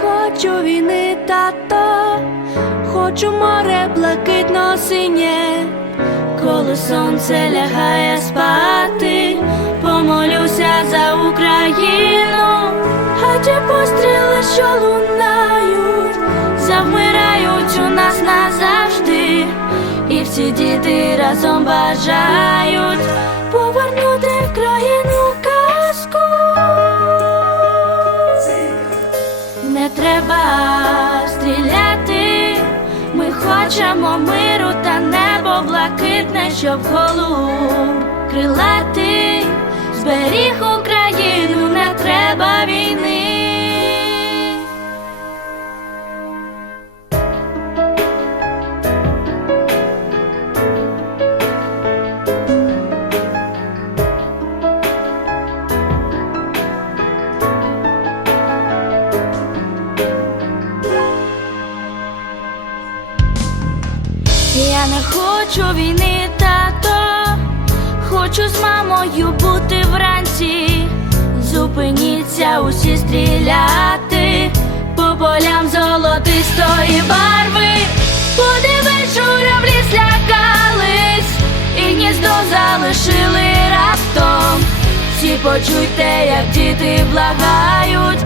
хочу війни, тато, хочу море блакитно синє, коли сонце лягає спати, помолюся за Україну, а ті постріли, що лунають, завмирають у нас назавжди, і всі діти разом бажають хочемо миру та небо блакитне, щоб голуб крилати, зберіг Не хочу війни, тато, хочу з мамою бути вранці. Зупиніться усі стріляти по полям золотистої барви. Подивись, журавлі злякались і гніздо залишили раптом. Всі почуйте, як діти благають,